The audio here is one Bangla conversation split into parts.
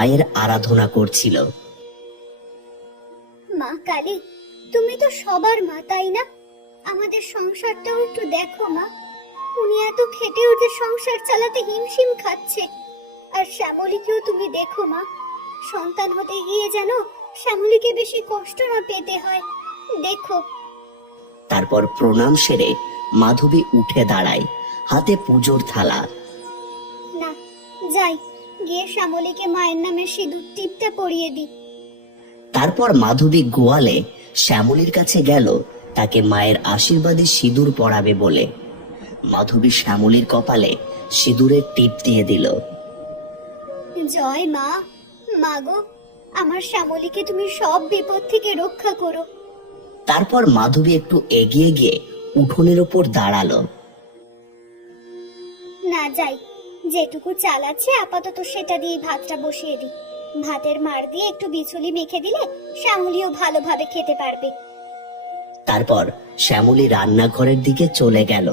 মায়ের আরাধনা করছিল। মা কালী, তুমি তো সবার মা, তাই না? আমাদের সংসারটাও একটু দেখো মা। উনি এত খেটেও যে সংসার চালাতে হিমশিম খাচ্ছে। আর শ্যামলীকেও তুমি দেখো মা, সন্তান হতে গিয়ে যেন শ্যামলীকে বেশি কষ্ট না পেতে হয়, দেখো। তারপর প্রণাম সেরে মাধবী উঠে দাঁড়ায়, হাতে পুজোর থালা। না, যাই গিয়ে শ্যামলীকে মায়ের নামে সিঁদুর টিপটা পরিয়ে দি। তারপর মাধবী গোয়ালে শ্যামলীর কাছে গেল তাকে মায়ের আশীর্বাদে সিঁদুর পরাবে বলে। মাধবী শ্যামলীর কপালে সিঁদুরের টিপ দিয়ে দিল। জয় মা। মাগো, আমার শ্যামলীকে তুমি সব বিপদ থেকে রক্ষা করো। তারপর মাধবী একটু এগিয়ে গিয়ে উঠোনের ওপর দাঁড়ালো। না, যাই, যেটুকু চাল আছে আপাতত সেটা দিয়ে ভাতটা বসিয়ে দিই। ভাতের মাড় দিয়ে একটু বিচুলি মেখে দিলে শ্যামলীও ভালোভাবে খেতে পারবে। তারপর শ্যামলী রান্নাঘরের দিকে চলে গেল।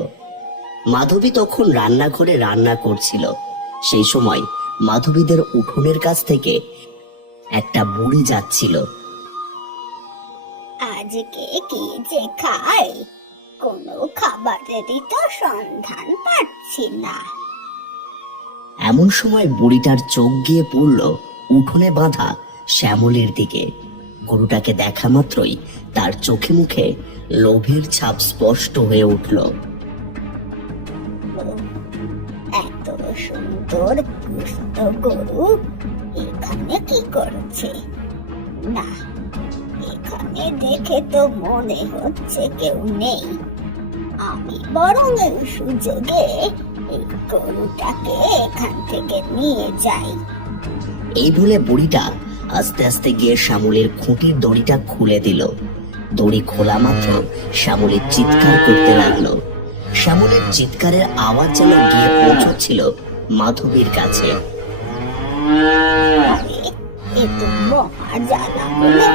মাধবী তখন রান্নাঘরে রান্না করছিল। সেই সময় মাধবীদের উঠোনের কাছ থেকে একটা বুড়ি যাচ্ছিল। আজকে কি যে খাই, কোনো খাবারেরই তো সন্ধান পাচ্ছি না। এমন সময় বুড়িটার চোখ গিয়ে পড়ল উঠোনে বাঁধা শ্যামলীর দিকে। গরুটাকে দেখা মাত্রই তার চোখে মুখে লোভের ছাপ স্পষ্ট হয়ে উঠল। এত সুন্দর পুষ্ট গরু এখানে কি করছে? না, এখানে দেখে তো মনে হচ্ছে কেউ নেই। আমি বরং এই সুযোগে এই গরুটাকে এখান থেকে নিয়ে যাই। এই বলে বুড়িটা আস্তে আস্তে গিয়ে শ্যামলীর খুঁটির দড়িটা খুলে দিল। দড়ি খোলা মাত্র শ্যামলী চিৎকার করতে লাগলো। শ্যামলীর চিৎকারের আওয়াজ যেন গিয়ে পৌঁছচ্ছিল মাধবীর কাছে। এ তো মহা জ্বালা হলো,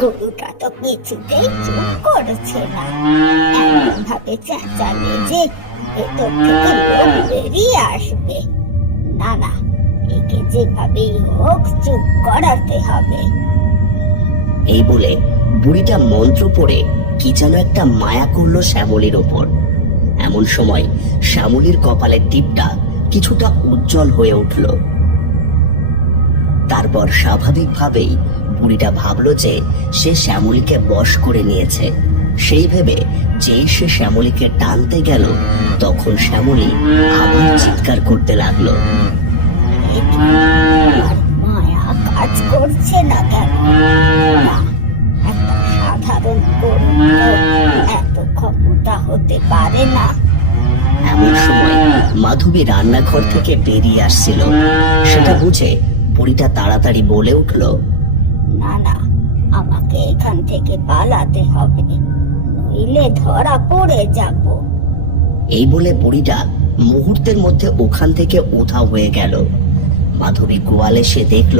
গরুটা তো কিছুতেই চুপ করছে না। এমন ভাবে চেঁচালে যে ভেতর থেকে লোক বেরিয়ে আসবে। না না, একে যেভাবেই হোক চুপ করাতে হবে। এই বলে বুড়িটা মন্ত্র পড়ে কি যেন একটা মায়া করলো শ্যামলীর ওপর। এমন সময় শ্যামলীর কপালের টিপটা কিছুটা উজ্জ্বল হয়ে উঠল। তারপর স্বাভাবিকভাবেই বুড়িটা ভাবলো যে সে শ্যামলীকে বশ করে নিয়েছে। সেই ভেবে যেই সে শ্যামলীকে টানতে গেল, তখন শ্যামলী আবার চিৎকার করতে লাগলো। মায়া কাজ করছে না কেন? না, একটা সাধারণ গরু এত ক্ষমতা হতে পারে না। এমন সময় মাধবী রান্নাঘর থেকে বেরিয়ে আসছিল। সেটা বুঝে বুড়িটা তাড়াতাড়ি বলে উঠল, না না, আমাকে এখান থেকে পালাতে হবে, নইলে ধরা পড়ে যাব। এই বলে বুড়িটা মুহূর্তের মধ্যে ওখান থেকে উধাও হয়ে গেল। মাধবী গোয়ালে সে দেখল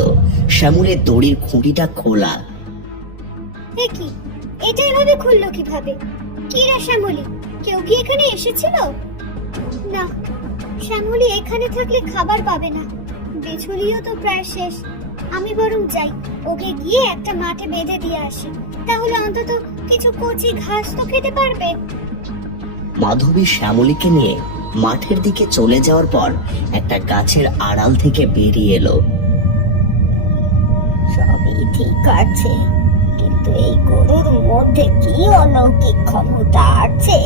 শ্যামলের দড়ির খুঁটিটা খোলা। কি, এটা এভাবে খুললো কিভাবে? কি রে শ্যামলী, কেউ কি এখানে এসেছিল? না, শ্যামলী এখানে থাকলে খাবার পাবে না। বিছুলিও তো প্রায় শেষ। আমি বরং যাই, ওকে গিয়ে একটা মাঠে বেঁধে দিয়ে আসি, তাহলে অন্তত কিছু কচি ঘাস তো খেতে পারবে। মাধবী শ্যামলীকে নিয়ে মাঠের দিকে চলে যাওয়ার পর একটা গাছের আড়াল থেকে বেরিয়ে এলো। সবই ঠিক আছে, কিন্তু এই গরুর মধ্যে কি অলৌকিক ক্ষমতা আছে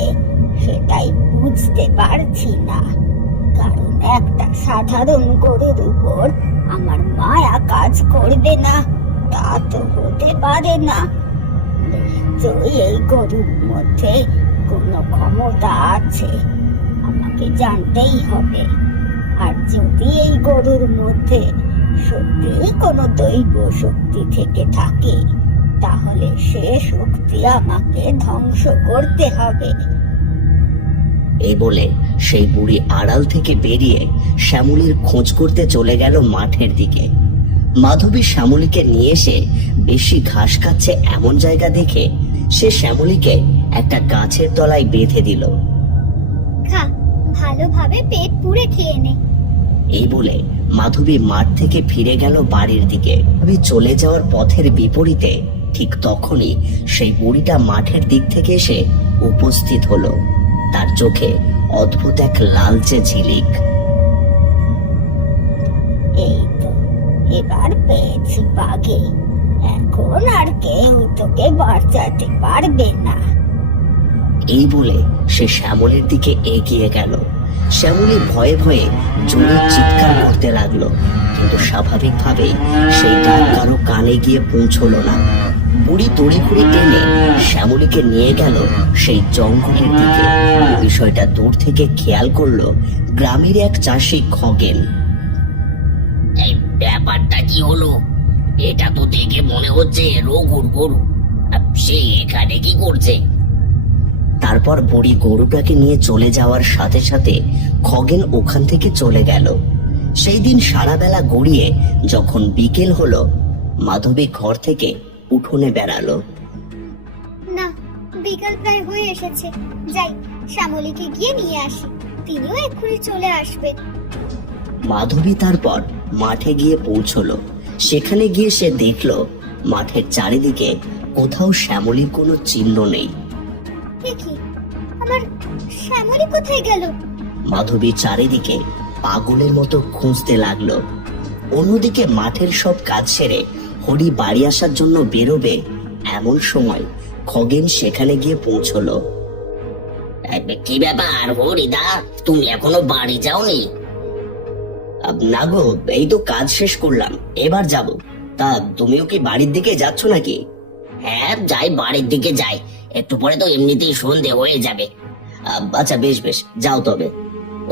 সেটাই বুঝতে পারছি না। কারণ একটা সাধারণ গরুর উপর আমার মায়া কাজ করবে না তা তো হতে পারে না। নিশ্চয়ই এই গরুর মধ্যে কোনো ক্ষমতা আছে, আমাকে জানতেই হবে। আর যদি এই গরুর মধ্যে সত্যি কোনো দৈব শক্তি থেকে থাকে, তাহলে সে শক্তি আমাকে ধ্বংস করতে হবে। এই বলে সেই বুড়ি আড়াল থেকে বেরিয়ে শ্যামলীর খোঁজ করতে চলে গেল মাঠের দিকে। মাধবী শ্যামলীকে নিয়ে এসে বেশি ঘাস খাচ্ছে এমন জায়গা দেখে সে শ্যামলীকে একটা গাছের তলায় বেঁধে দিল। খা, ভালোভাবে পেট পুড়ে খেয়ে নে। এই বলে মাধবী মাঠ থেকে ফিরে গেল বাড়ির দিকে। মাধবী চলে যাওয়ার পথের বিপরীতে ঠিক তখনই সেই বুড়িটা মাঠের দিক থেকে এসে উপস্থিত হলো। তার চোখে অদ্ভুত এক লালচে ঝিলিক। এই তো এবার পেয়েছি বাঘে, এখন আর কেউ তোকে বাঁচাতে পারবে না। এই বলে সে শ্যামলের দিকে এগিয়ে গেল। শ্যামলী ভয়ে ভয়ে জোরে চিৎকার করতে লাগলো, কিন্তু স্বাভাবিকভাবেই সেই ডাক কারো কানে গিয়ে পৌঁছলো না। বুড়ি তড়িঘড়ি টেনে শ্যামলীকে নিয়ে গেল সেই জঙ্গলের দিকে। বিষয়টা দূর থেকে খেয়াল করলো গ্রামের এক চাষি খগেন। এই ব্যাপারটা কি হলো? এটা তো দেখে মনে হচ্ছে রঘুর গরু। সে এখানে কি করছে? তারপর বুড়ি গরুটাকে নিয়ে চলে যাওয়ার সাথে সাথে খগেন ওখান থেকে চলে গেল। সেই দিন সারা বেলা গড়িয়ে যখন বিকেল হলো, মাধবী ঘর থেকে উঠোনে বেড়ালো। না, বিকাল প্রায় হয়ে এসেছে, যাই শ্যামলীকে গিয়ে নিয়ে আসি, তিনিও এক্ষুনি চলে আসবে। মাধবী তারপর মাঠে গিয়ে পৌঁছলো। সেখানে গিয়ে সে দেখলো মাঠের চারিদিকে কোথাও শ্যামলীর কোনো চিহ্ন নেই। দেখি আমার শ্যামলী কোথায় গেল? মাধবী চারিদিকে পাগলের মতো খুঁজতে লাগলো। অন্যদিকে মাঠের সব কাজ সেরে হরি বাড়ি আসার জন্য বেরোবে, এমন সময় খগেন সেখানে গিয়ে পৌঁছলো। কি ব্যাপার হরিদা, তুমি এখনো বাড়ি যাওনি? না গো, এই তো কাজ শেষ করলাম, এবার যাব। তা তুমিও কি বাড়ির দিকে যাচ্ছ নাকি? হ্যাঁ যাই, বাড়ির দিকে যাই, একটু পরে তো এমনিতেই সন্ধে হয়ে যাবে। আচ্ছা বেশ বেশ, যাও তবে।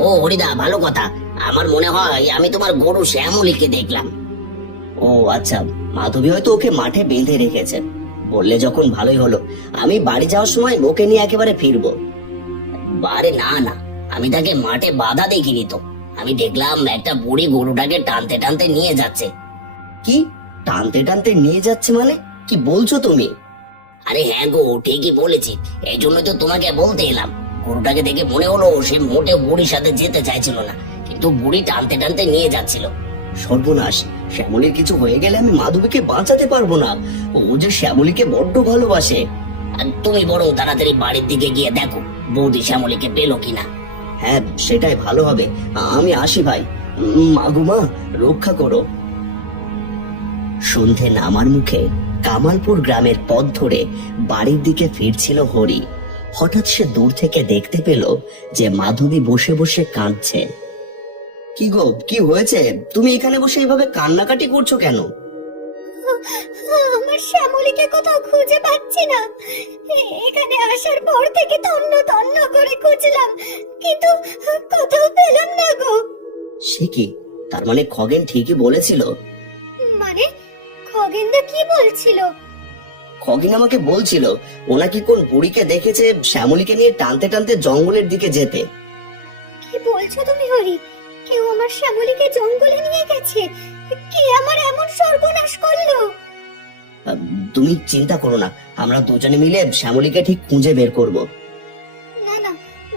ও হরিদা, ভালো কথা, আমার মনে হয় আমি তোমার গরু শ্যামলীকে দেখলাম। ও আচ্ছা, মাধবী হয়তো ওকে মাঠে বেঁধে রেখেছে। বললে যখন ভালোই হলো, আমি বাড়ি যাওয়ার সময় ওকে নিয়ে একেবারে ফিরবো। বারে না না, আমি তাকে মাঠে বাধা দেখিনি তো, আমি দেখলাম একটা বুড়ি গরুটাকে টানতে টানতে নিয়ে যাচ্ছে। কি টানতে টানতে নিয়ে যাচ্ছে মানে? কি বলছো তুমি? আরে হ্যাঁ গো, ঠিকই বলেছি, এই জন্য তো তোমাকে বলতে এলাম। গরুটাকে দেখে মনে হলো সে মোটে বুড়ির সাথে যেতে চাইছিল না, কিন্তু বুড়ি টানতে টানতে নিয়ে যাচ্ছিল। সর্বনাশ, শ্যামলীর কিছু হয়ে গেলে আমি মাধবীকে বাঁচাতে পারবো না। ও যে শ্যামলীকে বড্ড ভালোবাসে। আর তুমি বরং তাড়াতাড়ি বাড়ির দিকে গিয়ে দেখো বৌদি শ্যামলীকে পেলো কিনা। হ্যাঁ সেটাই ভালো হবে, আমি আসি ভাই। মাগুমা, রক্ষা করো। সন্ধে নামার মুখে কামালপুর গ্রামের পথ ধরে বাড়ির দিকে ফিরছিল হরি। হঠাৎ সে দূর থেকে দেখতে পেল যে মাধবী বসে বসে কাঁদছে। কি গো, কি হয়েছে? তুমি এখানে বসে এইভাবে কান্নাকাটি করছো কেন? আমার শ্যামলীকে কোথাও খুঁজে পাচ্ছি না। এখানে আসার পর থেকে তন্ন তন্ন করে খুঁজলাম, কিন্তু কোথাও পেলাম না গো। সে কি, তার মানে খগেন ঠিকই বলেছিল? মানে খগেনদা কি বলছিল? খগেন আমাকে বলছিল ও নাকি কোন বুড়িকে দেখেছে শ্যামলীকে নিয়ে টানতে টানতে জঙ্গলের দিকে যেতে। কি বলছো তুমি হরি? কেউ আমার শ্যামলীকে জঙ্গলে নিয়ে গেছে? কে আমার এমন সর্বনাশ করলো? তুমি চিন্তা করো না, আমরা দুজনে মিলে শ্যামলীকে ঠিক খুঁজে বের করব। না না,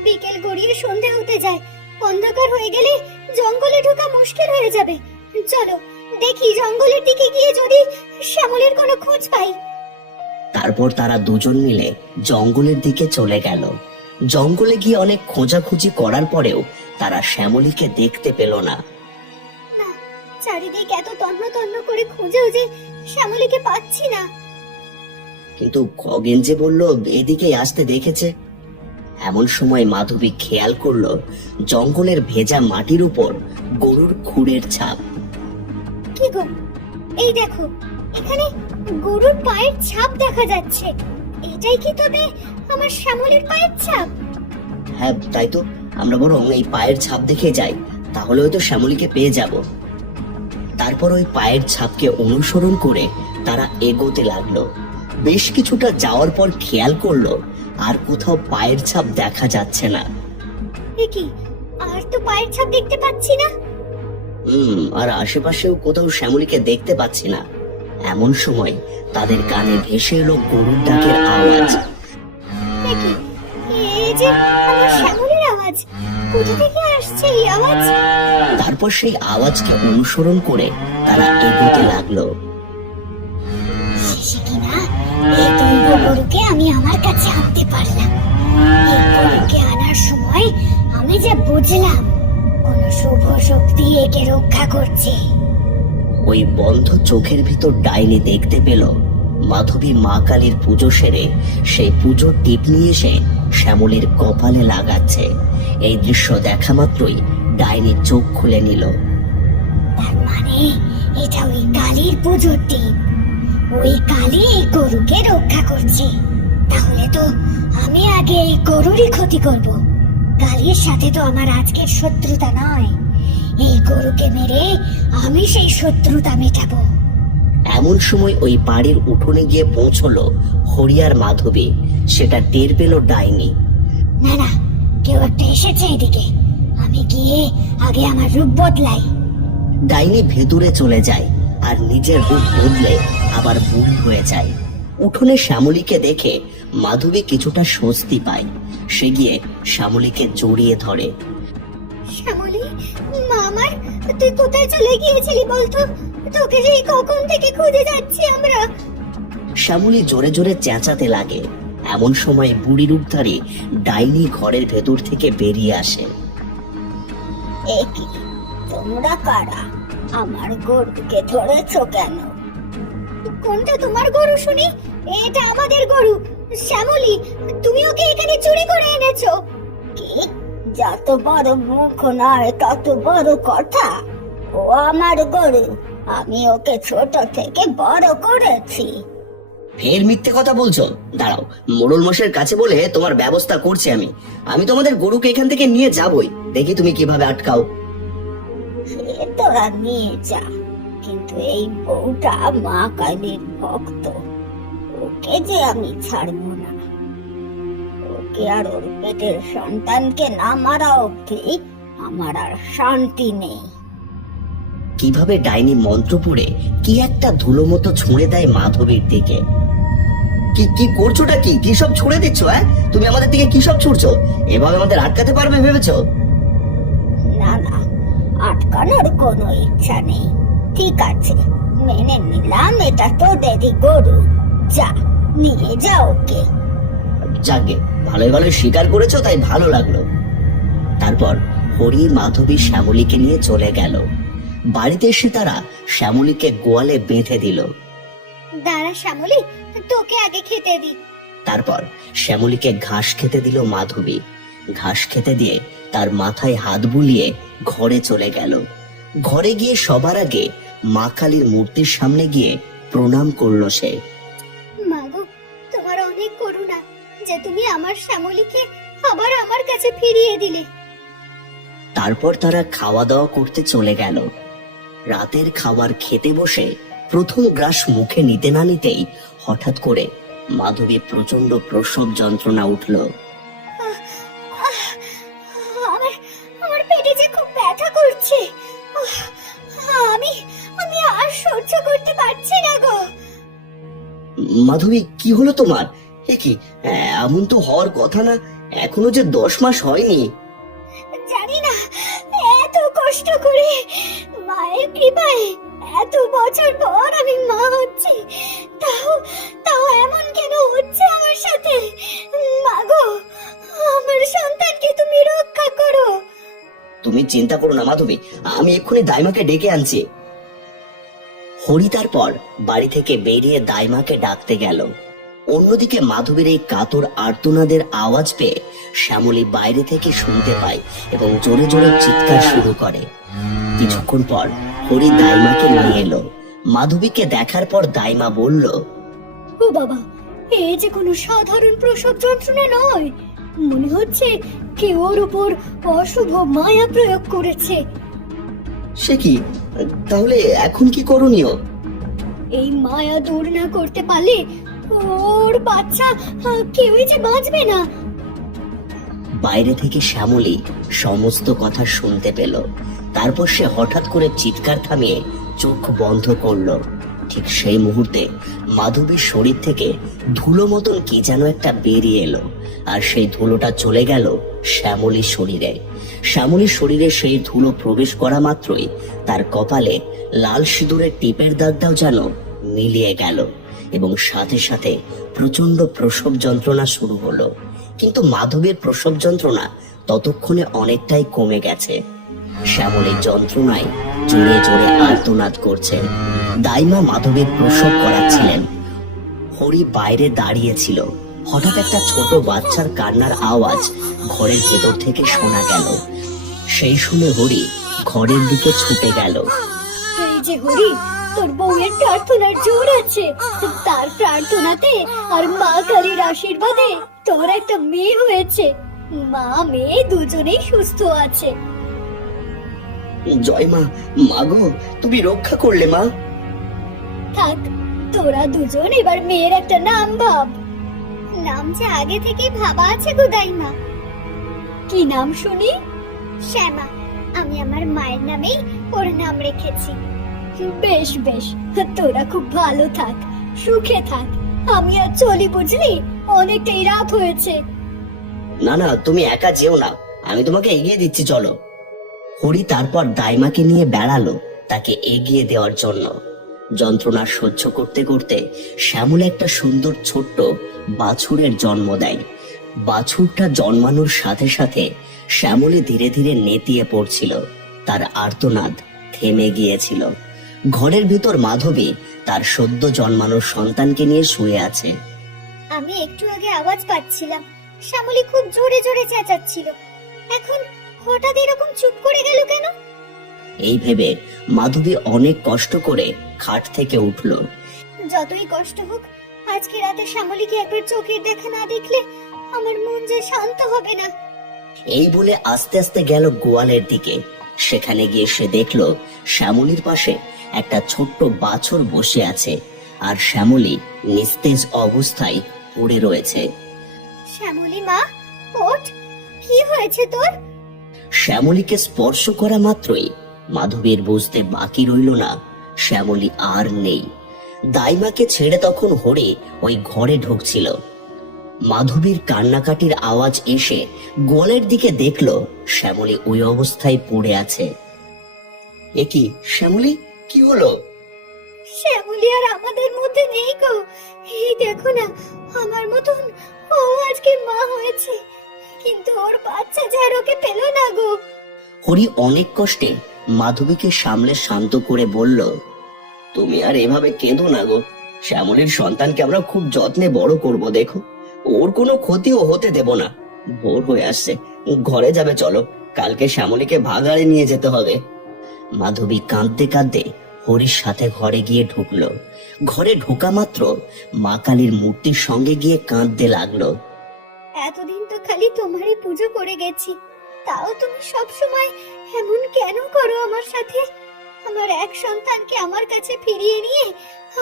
বিকেল গড়িয়ে সন্ধে হতে যায়, অন্ধকার হয়ে গেলে জঙ্গলে ঢোকা মুশকিল হয়ে যাবে। চলো দেখি জঙ্গলের দিকে গিয়ে যদি শ্যামলীর কোনো খোঁজ পাই। তারপর তারা দুজন মিলে জঙ্গলের দিকে চলে গেল। জঙ্গলে গিয়ে অনেক খোঁজাখুঁজি করার পরেও তারা শ্যামলীকে দেখতে পেল না। না, চারিদিক এত তন্ন তন্ন করে খুঁজেও যে শ্যামলীকে পাচ্ছি না। কিন্তু খগেন যে বলল এদিকে আসতে দেখেছে। এমন সময় মাধবী খেয়াল করলো জঙ্গলের ভেজা মাটির উপর গরুর খুরের ছাপ। কি গো, এই দেখো, এখানে গরুর পায়ের ছাপ দেখা যাচ্ছে। এটাই কি তবে আমার শ্যামলীর পায়ের ছাপ? হ্যাঁ তাই তো, আমরা বরং এই পায়ের ছাপ দেখে যাই, তাহলে হয়তো শ্যামলীকে পেয়ে যাব। তারপর ওই পায়ের ছাপকে অনুসরণ করে তারা এগোতে লাগলো। বেশ কিছুটা যাওয়ার পর খেয়াল করলো আর কোথাও পায়ের ছাপ দেখা যাচ্ছে না। এ কি, আর তো পায়ের ছাপ দেখতে পাচ্ছি না। আর আশেপাশেও কোথাও শ্যামলীকে দেখতে পাচ্ছি না। এমন সময় তাদের কানে ভেসে এলো গরুর ডাকের আওয়াজ। এ কি, এই যে আমার শ্যামলীর আওয়াজ, কোথা থেকে আসছে এই আওয়াজ? তারপর সেই আওয়াজকে অনুসরণ করে তারা এগোতে লাগলো। শেষে কিনা এই দৈব গরুকে আমি আমার কাছে আনতে পারলাম। এই গরুকে আনার সময় আমি যে বুঝলাম কোন শুভ শক্তি একে রক্ষা করছে। ওই বন্ধ চোখের ভিতর ডাইনি দেখতে পেল মাধবী মা কালীর পুজো সেরে সেই পুজোর টিপ নিয়ে এসে শ্যামলীর কপালে লাগাচ্ছে। এই দৃশ্য দেখা মাত্রই ডাইনি চোখ খুলে নিল। তার মানে এটা ওই কালীর পুজোর টিপ। ওই কালী এই গরুকে রক্ষা করছে। তাহলে তো আমি আগে এই গরুরই ক্ষতি করব। কালীর সাথে তো আমার আজকের শত্রুতা নয়। এই গরুকে মেরে আমি সেই শত্রুতা মেটাবো। এমন সময় ওই বাড়ির উঠোনে গিয়ে পৌঁছলো হরিয়ার মাধবী। সেটা টের পেল ডাইনি। না না, কেউ একটা এসেছে এদিকে। আমি গিয়ে আগে আমার রূপ বদলাই। ডাইনি ভেতরে চলে যায় আর নিজের রূপ বদলে আবার বুড়ি হয়ে যায়। উঠোনে শ্যামলীকে দেখে মাধবী কিছুটা স্বস্তি পায়। সে গিয়ে শ্যামলীকে জড়িয়ে ধরে। শ্যামলী, মা আমার, তুই কোথায় চলে গিয়েছিলি বলতো? তোকে যে কখন থেকে খুঁজে যাচ্ছি আমরা। শ্যামলী জোরে জোরে চেঁচাতে লাগে। এমন সময় বুড়ি রূপধারী ডাইনি ঘরের ভেতর থেকে বেরিয়ে আসে। এ কি, তোমরা কারা? আমার গরুকে ধরেছো কেন? কোনটা তোমার গরু শুনি? এটা আমাদের গরু। শ্যামলী, তুমি ওকে এখানে চুরি করে এনেছো? কি, যত বড় মুখ নয় তত বড় কথা। ও আমার গরু, আমি ওকে ছোট থেকে বড় করেছি। ফের মিথ্যে কথা বলছো? দাঁড়াও, মোড়ল মশাইয়ের কাছে বলে তোমার ব্যবস্থা করছি আমি। আমি তোমাদের গরুকে এখান থেকে নিয়ে যাবই, দেখি তুমি কিভাবে আটকাও। সে তোরা নিয়ে যা, কিন্তু এই বউটা মা কালীর ভক্ত। ওকে যে আমি ছাড়বো না। ওকে আর ওর পেটের সন্তানকে না মারা অবধি আমার আর শান্তি নেই। কিভাবে ডাইনি মন্ত্র পড়ে কি একটা ধুলো মতো ছুঁড়ে দেয় মাধবীর দিকে। কি কি করছোটা? কি কি সব ছুঁড়ে দিচ্ছ? তুমি আমাদের দিকে কি সব ছুড়ছো? এভাবে আমাদের আটকাতে পারবে ভেবেছো? না না, আটকানোর কোনো ইচ্ছা নেই। ঠিক আছে, মেনে নিলাম এটা তোদেরই গরু। যা, নিয়ে যা ওকে। যাকে ভালোই ভালোই স্বীকার করেছো, তাই ভালো লাগলো। তারপর হরি মাধবী শ্যামলীকে নিয়ে চলে গেল। বাড়িতে এসে তারা শ্যামলীকে গোয়ালে বেঁধে দিল। দাঁড়া শ্যামলী, তোকে আগে খেতে দি। তারপর শ্যামলীকে ঘাস খেতে দিল মাধবী। ঘাস খেতে দিয়ে তার মাথায় হাত বুলিয়ে ঘরে চলে গেল। ঘরে গিয়ে সবার আগে মা কালীর মূর্তির সামনে গিয়ে প্রণাম করলো সে। মাগো, তোমার অনেক করুণা যে তুমি আমার শ্যামলীকে আবার আমার কাছে ফিরিয়ে দিলে। তারপর তারা খাওয়া দাওয়া করতে চলে গেল। রাতের খাবার খেতে বসে প্রথম গ্রাস মুখে নিতে না নিতেই হঠাৎ করে মাধবী প্রচন্ড প্রসব যন্ত্রণা উঠল। আমার আমার পেটে যে খুব ব্যথা করছে। আমি আমি আর সহ্য করতে পারছি না গো। মাধবী, কি হলো তোমার? এ কি, এমন তো হওয়ার কথা না। এখনো যে 10 মাস হয়নি। জানি না, এত কষ্ট করে মায়ের কৃপায় এত বছর পর আমি মা হচ্ছি, তাও তাও এমন কেন হচ্ছে আমার সাথে? মাগো, আমার সন্তানকে তুমি রক্ষা করো। তুমি চিন্তা করো না মাধবী, আমি এক্ষুনি দাইমাকে ডেকে আনছি। হরি তারপর বাড়ি থেকে বেরিয়ে দাইমাকে ডাকতে গেল। অন্যদিকে মাধবীর এই কাতর আর্তনাদের আওয়াজ পেয়ে শ্যামলী বাইরে থেকে শুনতে পায় এবং জোরে জোরে চিৎকার শুরু করে। কিছুক্ষণ পর হরি দাইমাকে নিয়ে এলো। মাধবীকে দেখার পর দাইমা বলল, ও বাবা, এই যে কোনো সাধারণ প্রসব যন্ত্রণা নয়। মনে হচ্ছে কেউ ওর উপর অশুভ মায়া প্রয়োগ করেছে। সে কি? তাহলে এখন কি করণীয়? এই মায়া দূর না করতে পারলে ওর বাচ্চা কেউই যে বাঁচবে না। বাইরে থেকে শ্যামলী সমস্ত কথা শুনতে পেল। তারপর সে হঠাৎ করে চিৎকার থামিয়ে চোখ বন্ধ করলো। ঠিক সেই মুহূর্তে মাধবীর শরীর থেকে ধুলো মতন কি যেন একটা বেরিয়ে এলো, আর সেই ধুলোটা চলে গেল শ্যামলীর শরীরে। শ্যামলীর শরীরে সেই ধুলো প্রবেশ করা মাত্রই তার কপালে লাল সিঁদুরের টিপের দাগটাও যেন মিলিয়ে গেল, এবং সাথে সাথে প্রচন্ড প্রসব যন্ত্রণা শুরু হলো। কিন্তু মাধবীর প্রসব যন্ত্রণা ততক্ষণে অনেকটাই কমে গেছে। শ্যামলীর যন্ত্রণায় জোরে জোরে আর্তনাদ করছে। দাইমা মাধবীর প্রসব করাচ্ছিলেন। হরি বাইরে দাঁড়িয়েছিল। হঠাৎ একটা ছোট বাচ্চার কান্নার আওয়াজ ঘরের ভেতর থেকে শোনা গেল। সেই শুনে হরি ঘরের দিকে ছুটে গেল। এই যে হরি, তোর বউয়ের প্রার্থনার জোর আছে। তার প্রার্থনাতে আর মা কালীর আশীর্বাদে তোর একটা মেয়ে হয়েছে। মা মেয়ে দুজনেই সুস্থ আছে। জয় মা, মাগো তুমি রক্ষা করলে মা। থাক, তোরা দুজন এবার মেয়ের একটা নাম ভাব। নাম যে আগে থেকেই ভাবা আছে গো দাইমা। কি নাম শুনি? শ্যামা। আমি আমার মায়ের নামেই ওর নাম রেখেছি। বেশ বেশ, তোরা খুব ভালো থাক, সুখে থাক। আমি আর চলি, বুঝলি? অনেকটাই রাত হয়েছে। না না, তুমি একা যেও না, আমি তোমাকে এগিয়ে দিচ্ছি, চলো। হরি তারপর দাইমাকে নিয়ে বেড়ালো তাকে এগিয়ে দেওয়ার জন্য। যন্ত্রণা সহ্য করতে করতে শ্যামল একটা সুন্দর ছোট্ট বাছুরের জন্ম দেয়। বাছুরটা জন্মানোর সাথে সাথে শ্যামলী ধীরে ধীরে নেতিয়ে পড়ছিল। তার আর্তনাদ থেমে গিয়েছিল। ঘরের ভিতর মাধবী তার সদ্য জন্মানোর সন্তানকে নিয়ে শুয়ে আছে। আমি একটু আগে আওয়াজ পাচ্ছিলাম, শ্যামলী খুব জোরে জোরে চেঁচাচ্ছিল। এখন হঠাৎ এরকম চুপ করে গেল কেন? এই ভেবে মাধবী অনেক কষ্ট করে খাট থেকে উঠল। যতই কষ্ট হোক, আজকে রাতে শ্যামলীকে একবার চোখের দেখা না দেখলে আমার মন যে শান্ত হবে না। এই বলে আস্তে আস্তে গেল গোয়ালের দিকে। সেখানে গিয়ে সে দেখলো শ্যামলীর পাশে একটা ছোট্ট বাছুর বসে আছে, আর শ্যামলী নিস্তেজ অবস্থায় পড়ে রয়েছে। শ্যামলী মা, ওঠ, কি হয়েছে তোর? শ্যামলীকে স্পর্শ করা মাত্রই মাধবীর বুঝতে বাকি রইল না শ্যামলী আর নেই। দাইমাকে ছেড়ে তখন হরি ওই ঘরে ঢুকছিল। মাধবীর কান্নাকাটির আওয়াজ এসে গোয়ালের দিকে দেখলো শ্যামলী ওই অবস্থায় পড়ে আছে। এ কি শ্যামলী, কি হলো? শ্যামলী আর আমাদের মধ্যে নেই গো। এই দেখো না, আমার মতন ও আজকে মা হয়েছে, কিন্তু ওর বাচ্চা যে আর ওকে পেল না গো। হরি অনেক কষ্টে মাধবীকে সামলে শান্ত করে বলল, তুমি আর এভাবে কেঁদো না গো। শ্যামলীর সন্তানকে আমরা খুব যত্নে বড় করব, দেখো ওর কোনো ক্ষতিও হতে দেব না। ভোর হয়ে আসছে, ঘরে যাবে, চলো, কালকে শ্যামলীকে ভাগাড়ে নিয়ে যেতে হবে। মাধবী কাঁদতে কাঁদতে হরির সাথে ঘরে গিয়ে ঢুকলো। ঘরে ঢোকা মাত্র মা কালীর মূর্তির সঙ্গে গিয়ে কাঁদতে লাগলো। এতদিন তো খালি তোমারই পুজো করে গেছি, তাও তুমি সব সময় এমন কেন করো আমার সাথে? আমার এক সন্তানকে আমার কাছে ফিরিয়ে নিয়ে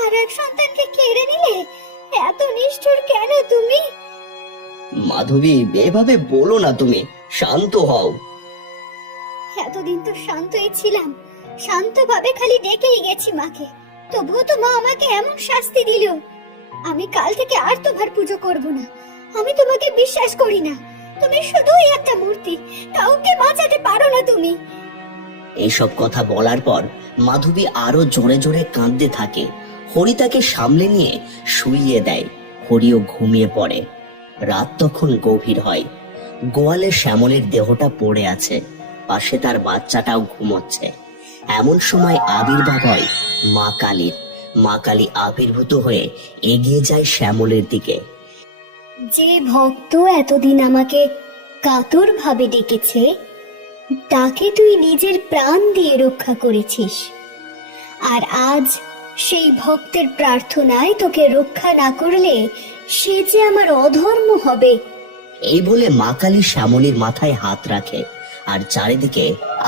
আর এক সন্তানকে কেড়ে নিলে। এত নিষ্ঠুর কেন তুমি? মাধবী, এভাবে বলো না, তুমি শান্ত হও। এতদিন তো শান্তই ছিলাম, শান্তভাবে খালি ডেকেই গেছি মাকে, তবুও তো মা আমাকে এমন শাস্তি দিল। আমি কাল থেকে আর তোমার পুজো করব না। আমি তোমাকে বিশ্বাস করি না। তুমি শুধুই একটা মূর্তি, কাউকে বাঁচাতে পারো না তুমি। এইসব কথা বলার পর মাধবী আরো জোরে জোরে কাঁদতে থাকে। হরি তাকে সামলে নিয়ে শুইয়ে দেয়। হরিও ঘুমিয়ে পড়ে। রাত তখন গভীর হয়। গোয়ালে শ্যামলের দেহটা পড়ে আছে, পাশে তার বাচ্চাটাও ঘুমোচ্ছে। এমন সময় আবির্ভাব হয় মা কালীর। মা কালী আবির্ভূত হয়ে এগিয়ে যায় শ্যামলের দিকে। যে ভক্ত এতদিন আমাকে কাতর ভাবে ডেকেছে, তাকে তুই নিজের প্রাণ দিয়ে রক্ষা করেছিস, আর আজ সেই ভক্তের প্রার্থনায় তোকে রক্ষা না করলে সে যে আমার অধর্ম হবে। এই বলে মা কালী শ্যামলীর মাথায় হাত রাখে, আর চারিদিকে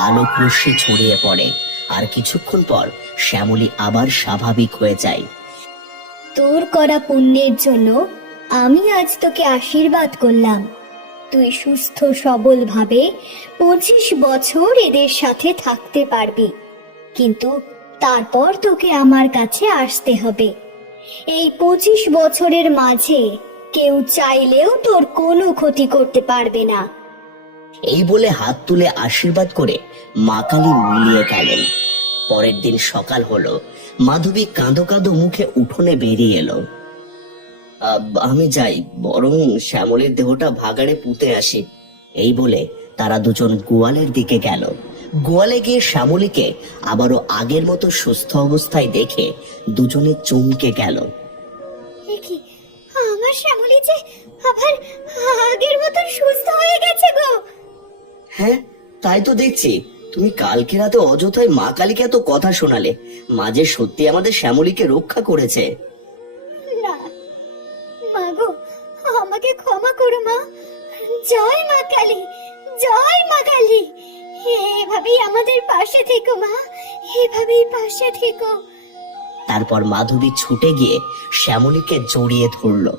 আলোক রশ্মি ছড়িয়ে পড়ে। আর কিছুক্ষণ পর শ্যামলী আবার স্বাভাবিক হয়ে যায়। তোর করা পুণ্যের জন্য আমি আজ তোকে আশীর্বাদ করলাম। তুই সুস্থ সবল ভাবে 25 বছর এদের সাথে থাকতে পারবি, কিন্তু তারপর তোকে আমার কাছে আসতে হবে। এই 25 বছরের মাঝে কেউ চাইলেও তোর কোনো ক্ষতি করতে পারবে না। এই বলে হাত তুলে আশীর্বাদ করে মা কালী মিলিয়ে গেলেন। পরের দিন সকাল হলো, মাধবী কাঁদো কাঁদো মুখে উঠোনে বেরিয়ে এলো। আমি যাই, বরং শ্যামলের দেহটা ভাগাড়ে পুঁতে আসি। এই বলে তারা দুজন গোয়ালের দিকে গেল। গোয়ালে গিয়ে শ্যামলীকে আবারও আগের মতো সুস্থ অবস্থায় দেখে দুজনে চমকে গেল। কি আমার শ্যামলী যে আবার আগের মতো সুস্থ হয়ে গেছে গো। হ্যাঁ, তাই তো দেখছি। তুমি কালকে রাতে অযথায় মা কালীকে এত কথা শোনালে। মা যে সত্যি আমাদের শ্যামলীকে রক্ষা করেছে। না মা গো, আমাকে ক্ষমা করো মা। জয় মা কালী, জয় মা কালী। এভাবেই আমাদের পাশে থেকো মা, এভাবেই পাশে থেকো। তারপর মাধবী ছুটে গিয়ে শ্যামলীকে জড়িয়ে ধরলো।